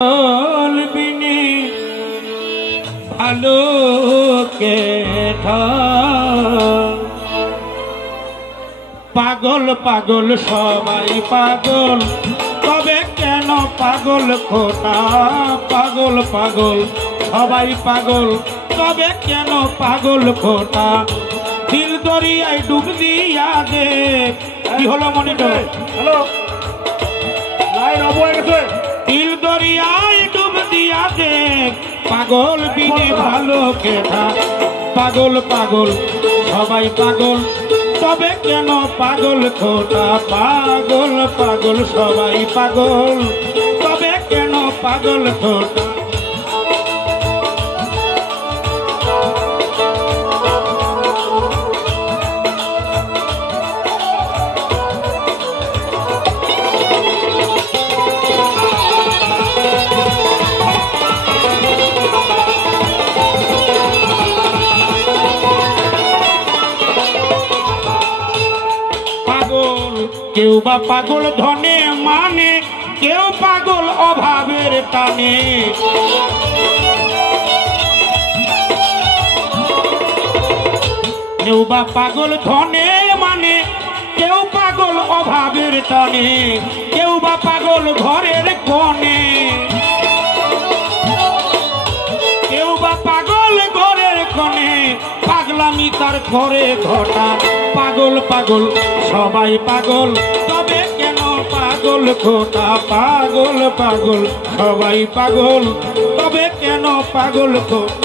বিনে ভালো কে পাগল পাগল সবাই পাগল, তবে কেন পাগল খোটা? পাগল পাগল সবাই পাগল, তবে কেন পাগল খোটা? দিল দরিয়ায় ডুব দিয়া দে। কি হলো মনিটর? হ্যালো, লাইন অফ হয়ে গেছে। দিল দরিয়ায় ডুব দিয়া দে, পাগল বিনে ভালো কেটা? পাগল পাগল সবাই পাগল, তবে কেন পাগল খোটা? পাগল পাগল সবাই পাগল, তবে কেন পাগল খোটা? কেউ বা পাগল ধনে মানে, কেউ পাগল অভাবের টানে। কেউ বা পাগল ধনে মানে, কেউ পাগল অভাবের টানে, কেউ বা পাগল ঘরের কোণে, কেউ বা পাগল ঘরের কোণে, পাগলামি তার ঘরে ঘটা। পাগল পাগল সবাই পাগল, তবে কেন পাগল খোটা? পাগল পাগল সবাই পাগল, তবে কেন পাগল খোটা?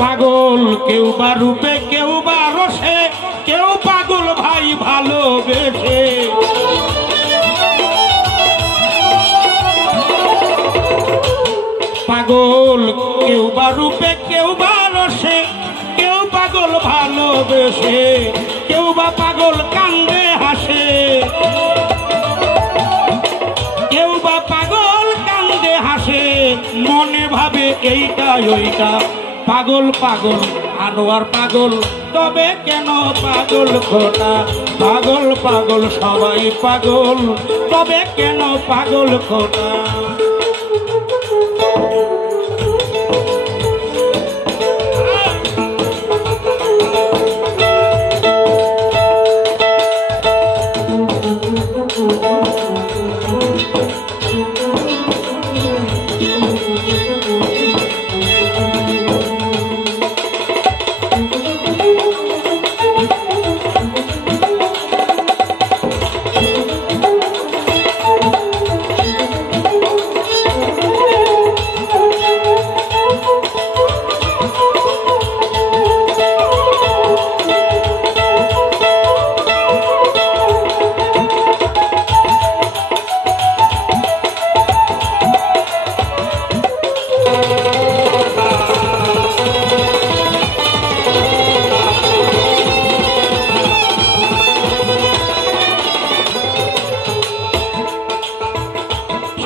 পাগল কেউ বা রূপে, কেউ বা রসে, কেউ পাগল ভাই ভালোবেসে। পাগল কেউ বা রূপে, কেউ বা রসে, কেউ পাগল ভালোবেসে, কেউ বা পাগল কান্দে হাসে, কেউ বা পাগল কান্দে হাসে, মনে ভাবে এইটা ওইটা। পাগল পাগল আনোয়ার পাগল, তবে কেন পাগল খোটা? পাগল পাগল সবাই পাগল, তবে কেন পাগল খোটা?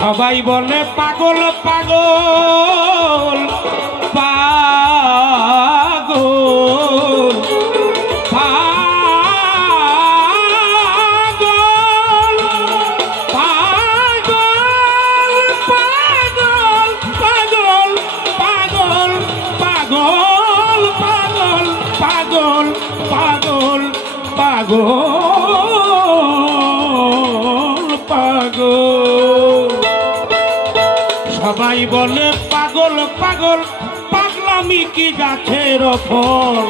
সবাই বলে পাগল পাগল পাগল পাগল পাগল পাগল পাগল পাগল পাগল পাগল পাগল পাগল পাগল পাগল। সবাই বলে পাগল পাগল, পাগলামি কি গাছের ফল?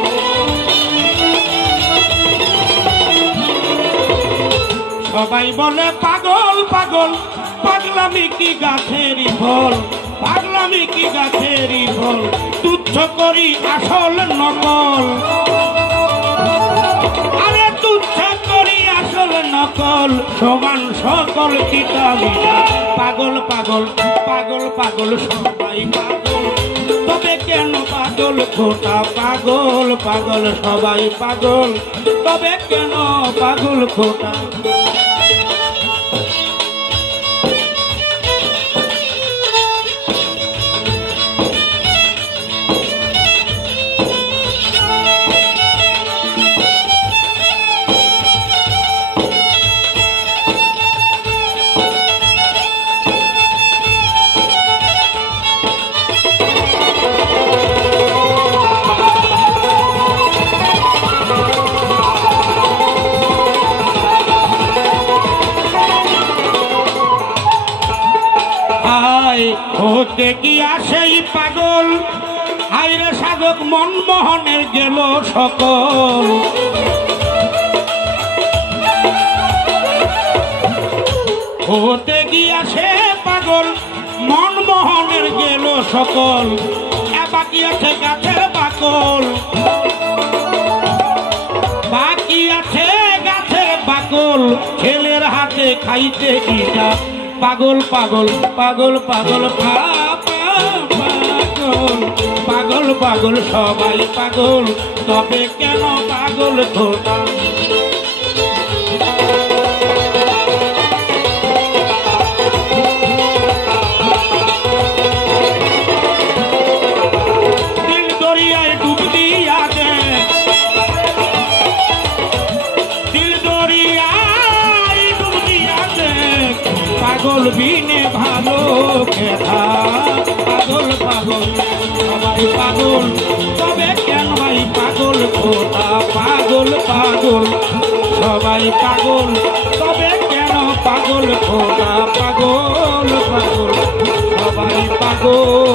সবাই বলে পাগল পাগল, পাগলামি কি গাছের ফল? পাগলামি কি গাছের ফল? তুচ্ছ করি আসল নকল, আরে তুচ্ছ করি আসল জাল নকল সমান সকল কিতাবিরা পাগল পাগল পাগল পাগল সবাই পাগল তবে কেন পাগল খোটা পাগল পাগল সবাই পাগল তবে কেন পাগল খোটা হতে গিয়া সেই পাগল আইরে সাধক মনমোহনের গেল সকল হতে গিয়া সে পাগল মনমোহনের গেল সকল বাকি আছে গাছের বাকল বাকি আছে গাছের বাকল ছেলের হাতে খাইতে গিয়া পাগল পাগল পাগল পাগল পাগল পাগল পাগল সবাই পাগল তবে কেন পাগল খোটা দিল দরিয়ায় ডুব দিয়া দে দিল দরিয়ায় ডুব দিয়া দে পাগল বিনে ভালো খেলা পাগল পাগল সবাই পাগল তবে কেন ভাই পাগল খোটা পাগল পাগল সবাই পাগল তবে কেন পাগল খোটা পাগল পাগল সবাই পাগল